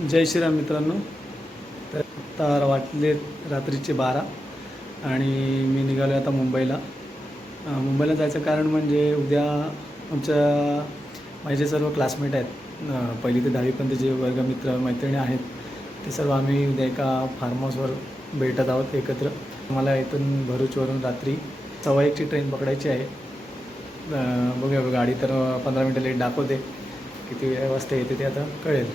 जय श्रीराम मित्रांनो. तर आता वाटले रात्रीचे 12 आणि मी निघालो आता मुंबईला. मुंबईला जायचं कारण म्हणजे उद्या माझे सर्व क्लासमेट आहेत, पहिली ते 10वीपर्यंत जे वर्गमित्र मैत्रिणी आहेत ते सर्व आम्ही उद्या एका फार्म हाऊसवर भेटत आहोत एकत्र. मला इथून भरूचवरून रात्री 1:15ची ट्रेन पकडायची आहे. बघूया, गाडी तर 15 मिनटं लेट दाखवते, किती वाजता येते ते आता कळेल.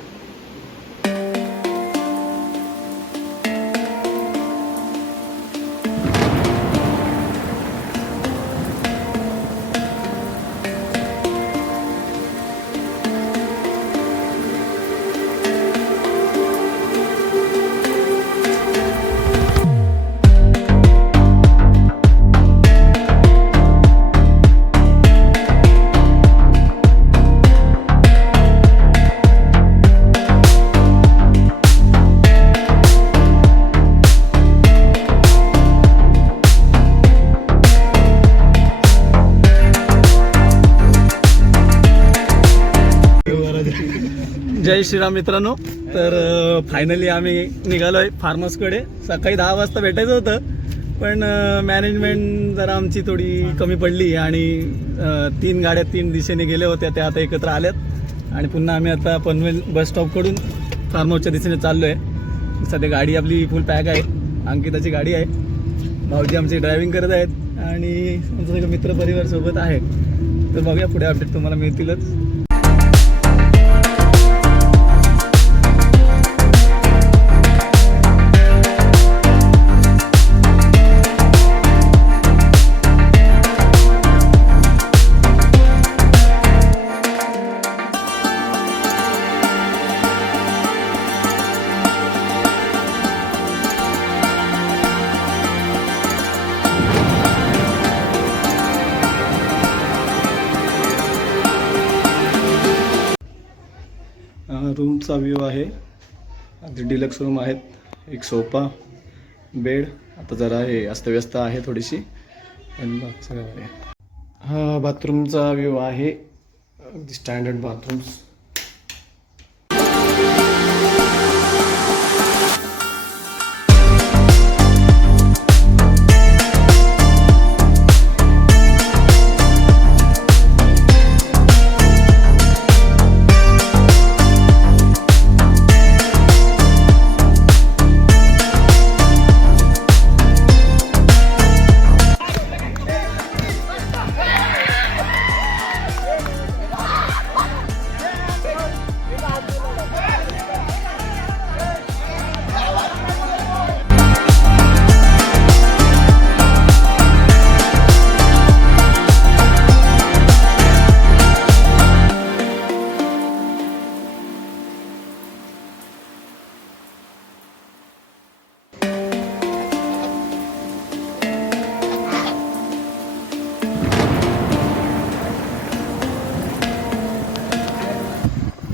जय श्रीराम मित्रांनो. तर फायनली आम्ही निघालो आहे फार्म हाऊसकडे. सकाळी 10 वाजता भेटायचं होतं, पण मॅनेजमेंट जरा आमची थोडी कमी पडली आणि 3 गाड्या 3 दिशेने गेल्या होत्या, त्या आता एकत्र आल्यात आणि पुन्हा आम्ही आता पनवेल बस स्टॉपकडून फार्म हाऊसच्या दिशेने चाललो आहे. सध्या गाडी आपली फुल पॅक आहे, अंकिताची गाडी आहे, भाऊजी आमची ड्रायव्हिंग करत आहेत आणि आमचा सगळं मित्रपरिवार सोबत आहे. तर बघूया, पुढे अपडेट तुम्हाला मिळतीलच. रूमचा व्ह्यू आहे. अगदी डिलक्स रूम आहेत, एक सोफा, बेड. आता जरा हे अस्तव्यस्त आहे थोडीशी, पण सगळं आहे. हा बाथरूमचा व्ह्यू आहे, अगदी स्टँडर्ड बाथरूम्स.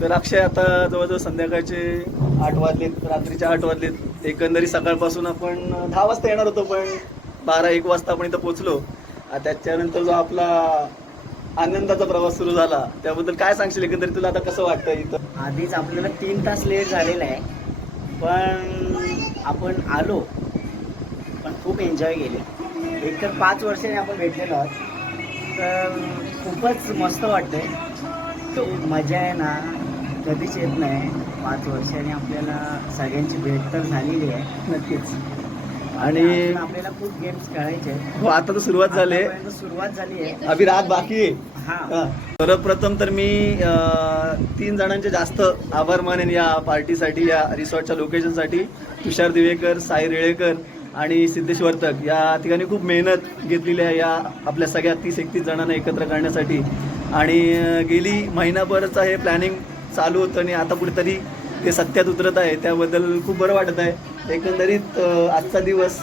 तर अक्षय, आता जवळजवळ संध्याकाळचे 8 वाजलेत, रात्रीचे 8 वाजलेत. एकंदरीत सकाळपासून आपण 10 वाजता येणार होतो, पण 12-1 वाजता आपण इथं पोचलो. त्याच्यानंतर जो आपला आनंदाचा प्रवास सुरू झाला, त्याबद्दल काय सांगशील? एकंदरीत तुला आता कसं वाटतं इथं? आधीच आपल्याला 3 तास लेट झालेला आहे, पण आपण आलो, पण खूप एन्जॉय केले. एकतर 5 वर्षांनी आपण भेटलेलो आहोत, तर खूपच मस्त वाटतंय. तो मजा आहे ना, कधीच येत नाही. 5 वर्षांनी आपल्याला सगळ्यांची भेट तर झालेली आहे नक्कीच. आणि आपल्याला खूप गेम्स खेळायचे. हो, आता तर सुरुवात झाली आहे, अभि रात बाकी आहे. हां, सर्वप्रथम तर मी 3 जणांचे जास्त आभार मानेन या पार्टीसाठी, या रिसॉर्टच्या लोकेशनसाठी. तुषार दिवेकर, साई रेळेकर आणि सिद्धेश वर्तक या ठिकाणी खूप मेहनत घेतलेली आहे या आपल्या सगळ्या 30-31 जणांना एकत्र करण्यासाठी. आणि गेली महिनाभरचं हे प्लॅनिंग चालू होतं आणि आता कुठेतरी ते सत्यात उतरत आहे, त्याबद्दल खूप बरं वाटत आहे. एकंदरीत आजचा दिवस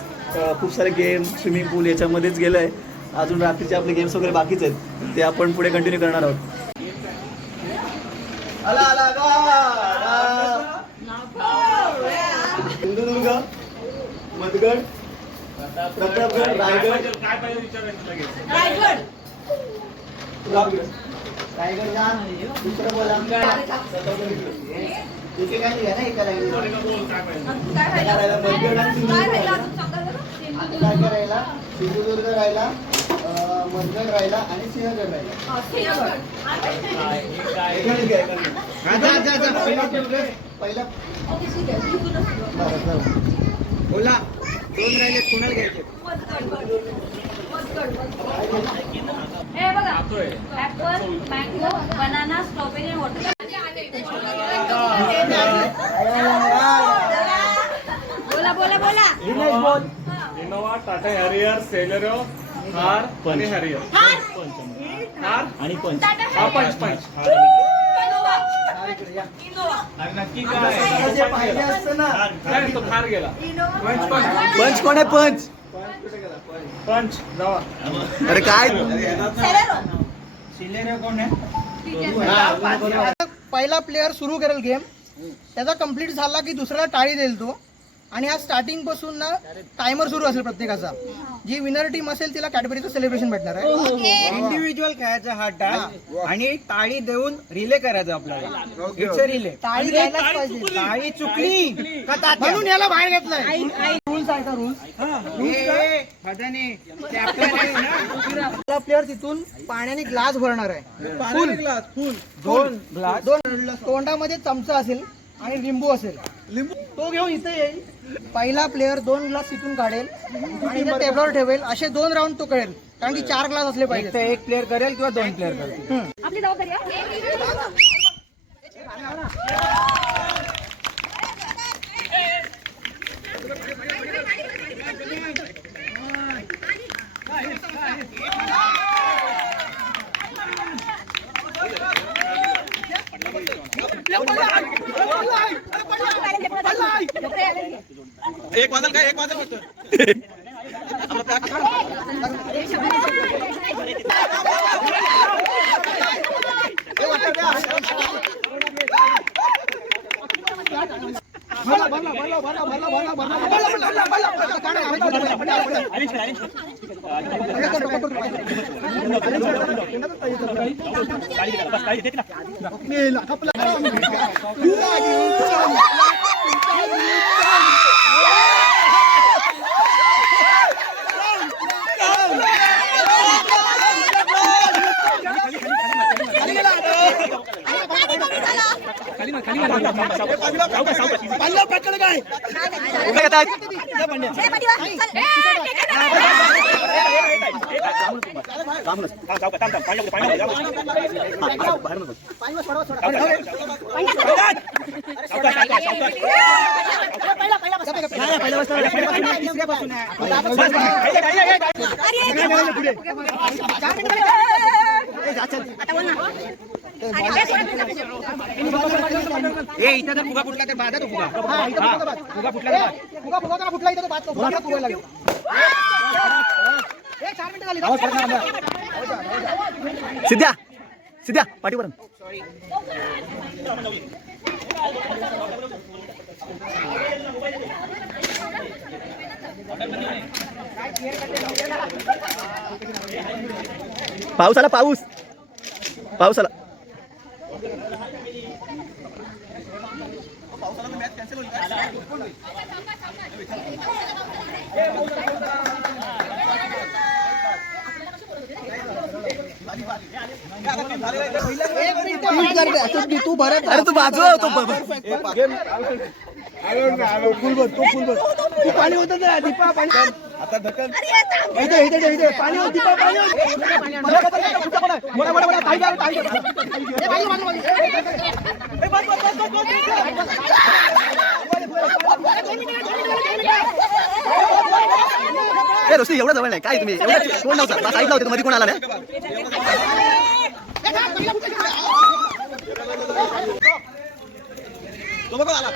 खूप सारे गेम, स्विमिंग पूल याच्यामध्येच गेलं आहे. अजून रात्रीचे आपले गेम्स वगैरे बाकीच आहेत, ते आपण पुढे कंटिन्यू करणार आहोत. सिंधुदुर्ग, मधगड, प्रतापगड, रायगड. रायगड जा, दुसरं बोला. एकेकाने घ्या ना एका लाईनीवर. काय राहिला सिंधुदुर्ग राहिला, मनगड राहिला आणि सिंहगड राहिला. पहिला बोला दोन राहिले कोणाला घ्यायचे? हे बघा apple mango banana strawberry water बोला बोला बोला इनोवा, टाटा हॅरियर, सेलेरो, थार आणि हॅरियर. थार आणि पंच. हा पंच पंच. नक्की काय जे पाहिजे असतं ना. नाही, तो थार गेला. पंच पंच पंच कोण आहे पंच? पंच जावा. अरे काय पहिला प्लेअर सुरू करेल गेम, त्याचा कंप्लीट झाला की दुसऱ्याला टाळी देईल तो. आणि हा स्टार्टिंग पासून ना टायमर सुरू असेल प्रत्येकाचा. जी विनर टीम असेल तिला कॅडबरीचं सेलिब्रेशन भेटणार आहे. इंडिव्हिज्युअल खेळायचा हा टास्क आणि टाळी देऊन रिले करायचं आपल्याला. It's relay. टाळी द्यायलाच पाहिजे, टाळी चुकली का तात्या? म्हणून याला बाहेर घेतलंय. रूल्स आहे का रूल्स? आपला प्लेअर तिथून पाण्याने ग्लास भरणार आहे. फुल दोन ग्लास. दोन तोंडामध्ये चमचा असेल आणि लिंबू असेल. तो घेऊन इथे येईल. पहिला प्लेअर 2 ग्लास तिथून काढेल आणि इथे टेबलवर ठेवेल. असे 2 राऊंड तो करेल, कारण की 4 ग्लास असले पाहिजे. एक प्लेअर करेल किंवा 2 प्लेअर करतील. आपली जबाबदारी एक वाजल काय? एक वाजल होतं. इथं जर फुगा फुटला तर बाधा तो फुगा. फुगा फुटला इथे तो बाद फुगा फुगायला लागेल. 4 मिनिटं झाली. सिद्ध्या सिद्ध्या पाठीवर पाऊस आला. पाऊस आला. तू भरत. अरे तू बाजूला होतो. पाणी होतं तर दीपा पाणी. आता ढकल. इथे पाणी होत. दीपा पाणी रोशनी एवढं जवळ नाही काय तुम्ही एवढं कोण नव्हता साईडला होते मध्ये कोण आला नाही. तो बघा आला.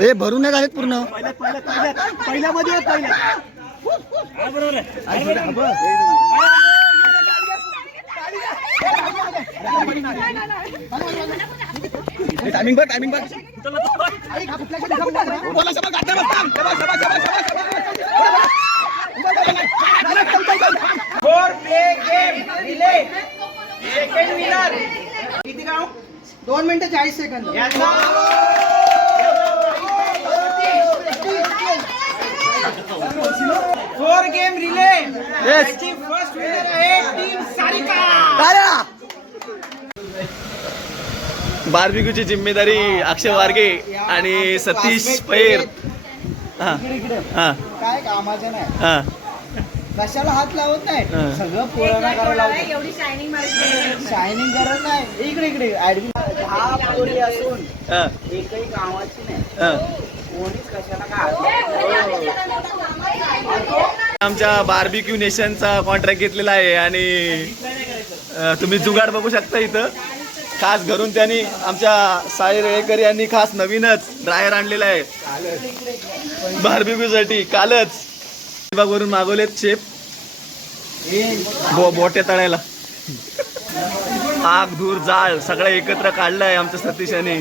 हे भरून नाही झालेत पूर्ण. पहिल्यामध्ये टायमिंग बघ टायमिंग बघ. Four play game relay second winner किती गाव 2 मिनिटं 40 सेकंद. फोर गेम रिले याची फर्स्ट विनर आहे टीम सारिका. बार्बिक्यूची जिम्मेदारी अक्षय वारगे आणि सतीश पैर. हा हा काय कामाचं नाही, हा कशाला हात लावत नाही, हा. सगळं पोरांना करावं लावतं. एवढी शायनिंग मारली. शायनिंग करत नाही. इकडे ऍडमिन 10 पोरी असून हा एकही कामाची नाही, हा. कोणीच कशाला काय. आमच्या बार्बिक्यू नेशनचा कॉन्ट्रॅक्ट घेतलेला आहे आणि तुम्ही जुगाड बघू शकता इथं. खास घरून त्यांनी आमच्या साई रेळेकर यांनी खास नवीनच ड्रायर आणलेला आहे बार्बिक्यूसाठी. कालच वरून मागवलेत शेप बोट्या तळायला. आग धूर जाळ सगळं एकत्र काढलंय आमच्या सतीशाने.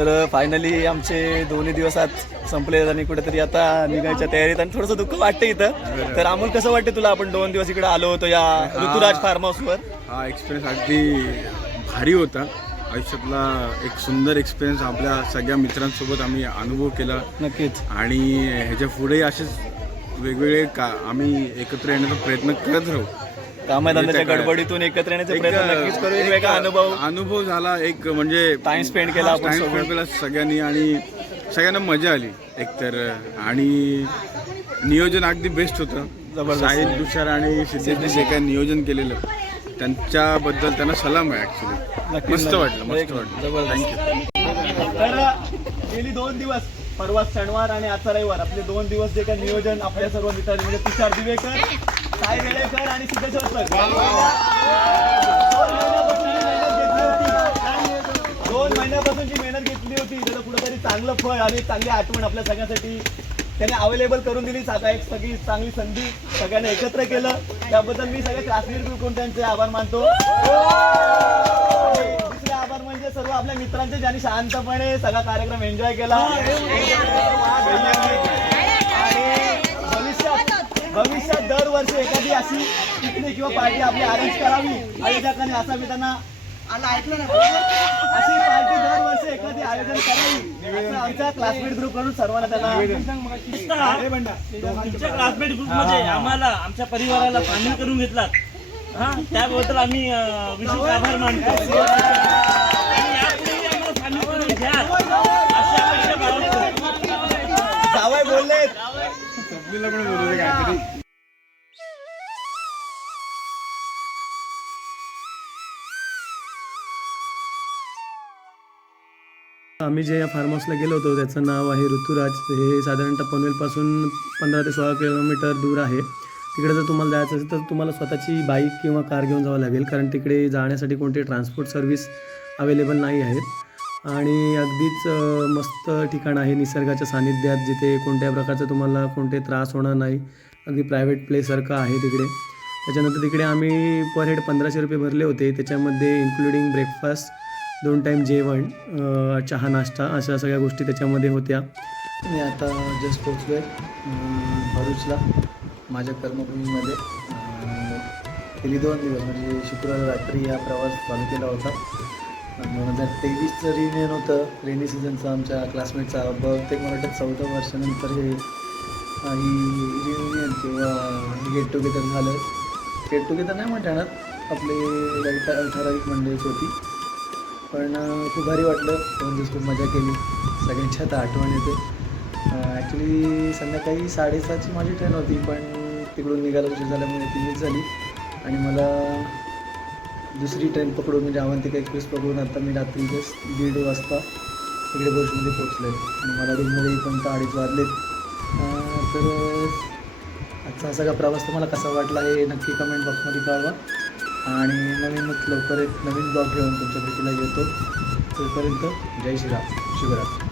तर फायनली आमचे दोन्ही दिवस आज संपले आणि कुठेतरी आता निघायच्या तयारीत आणि थोडंसं दुःख वाटतं इथं. तर अमोल कसं वाटतं तुला, आपण 2 दिवस इकडे आलो होतो या ऋतुराज फार्म हाऊसवर? हा एक्सपिरियन्स अगदी भारी होता. आयुष्यातला एक सुंदर एक्सपिरियन्स आपल्या सगळ्या मित्रांसोबत आम्ही अनुभव केला. नक्कीच. आणि ह्याच्या पुढेही असेच वेगवेगळे आम्ही एकत्र येण्याचा प्रयत्न करत राहू. कामधंद्याच्या गडबडीतून एकत्र येण्याचा प्रयत्न नक्कीच करू. एक वेगळा अनुभव झाला, एक म्हणजे टाइम स्पेंड केला आपण टाइम सोबत. स्पेंड केला सगळ्यांनी आणि सगळ्यांना मजा आली एकतर. आणि नियोजन अगदी बेस्ट होतं. जबरदस्त. साहिल, तुषार आणि सिद्धेशने जे काही नियोजन केलेलं त्यांच्याबद्दल त्यांना सलाम आहे ॲक्च्युली. नक्कीच. मस्त वाटलं. थँक्यू. तर गेली 2 दिवस, परवा शनिवार आणि आजचा रविवार, आपले 2 दिवस जे काही नियोजन आपल्या सर्व मित्रांनी म्हणजे तुषार दिवेकर, साई वेळेकर आणि सिद्धेश्वर सर 2 महिन्यापासून जी मेहनत घेतली होती त्याचं कुठेतरी चांगलं फळ आणि चांगली आठवण आपल्या सगळ्यांसाठी त्यांनी अवेलेबल करून दिली. आता एक सगळी चांगली संधी सगळ्यांना एकत्र केलं, त्याबद्दल मी सगळ्या क्लासमेट ग्रुप त्यांचे आभार मानतो. आणि दुसरे आभार म्हणजे सर्व आपल्या मित्रांचे ज्यांनी शांतपणे सगळा कार्यक्रम एन्जॉय केला. आणि भविष्यात दरवर्षी एखादी अशी पिकनिक किंवा पार्टी आपली अरेंज करावी आयोजकांनी, असा मी त्यांना अशी पार्टी दरवर्षी एखादी आयोजन करावी असं आमच्या क्लासमेट ग्रुप कडून सर्वांना त्यांना तुमच्या क्लासमेट ग्रुप मध्ये आम्हाला आमच्या परिवाराला सामील करून घेतलात, हा त्याबद्दल आम्ही विशेष आभार मानतो. आणि यापुढेही आम्हाला सामील करून घ्या अशी अपेक्षा बाळगतो. जावई बोलले. सबलीला पण बोलू दे काहीतरी. आम्ही जे या फार्म हाऊसला गेलो होतो त्याचं नाव आहे ऋतुराज. हे साधारणतः पनवेलपासून 15 ते 16 किलोमीटर दूर आहे. तिकडे जर तुम्हाला जायचं असेल तर तुम्हाला स्वतःची बाईक किंवा कार घेऊन जावं लागेल, कारण तिकडे जाण्यासाठी कोणती ट्रान्सपोर्ट सर्व्हिस अवेलेबल नाही आहेत. आणि अगदीच मस्त ठिकाण आहे निसर्गाच्या सानिध्यात, जिथे कोणत्याही प्रकारचा तुम्हाला कोणते त्रास होणार नाही. अगदी प्रायव्हेट प्लेसारखं आहे तिकडे. त्याच्यानंतर तिकडे आम्ही पर हेड 1500 रुपये भरले होते. त्याच्यामध्ये इन्क्लुडिंग ब्रेकफास्ट, 2 टाईम जेवण, चहा नाश्ता अशा सगळ्या गोष्टी त्याच्यामध्ये होत्या. मी आता जस्ट पोचलो आहे भरूचला माझ्या कर्मभूमीमध्ये. गेली 2 दिवस म्हणजे शुक्रवार रात्री हा प्रवास चालू केला होता. 2023चं रियुनियन होतं, रेनी सीझनचं आमच्या क्लासमेटचा. बहुतेक मला वाटतं 4व्या वर्षानंतर ही रियुनियन किंवा गेट टुगेदर झालं. गेट टुगेदर नाही म्हणता येणार, आपले ठराविक मंडळीच होती. पण खूप भारी वाटलं. 2 दिवस खूप मजा केली. सगळ्यांची आता आठवण येते. ॲक्च्युली संध्याकाळी 7:30ची माझी ट्रेन होती, पण तिकडून निघायला उशीर झाल्यामुळे ती मिस झाली आणि मला दुसरी ट्रेन पकडून म्हणजे अवंतिका एक्सप्रेस पकडून आता मी रात्री 1:30 वाजता इकडे भरूचमध्ये पोचलो आहे. आणि मला रूममध्ये पण 2:30 वाजलेत. तर आजचा हा सगळा प्रवास तुम्हाला कसा वाटला हे नक्की कमेंट बॉक्समध्ये कळवा. आणि नवीनच लवकर एक नवीन ब्लॉग घेऊन तुमच्या भेटीला येतो. तोपर्यंत जय श्रीराम, शुभरात्री.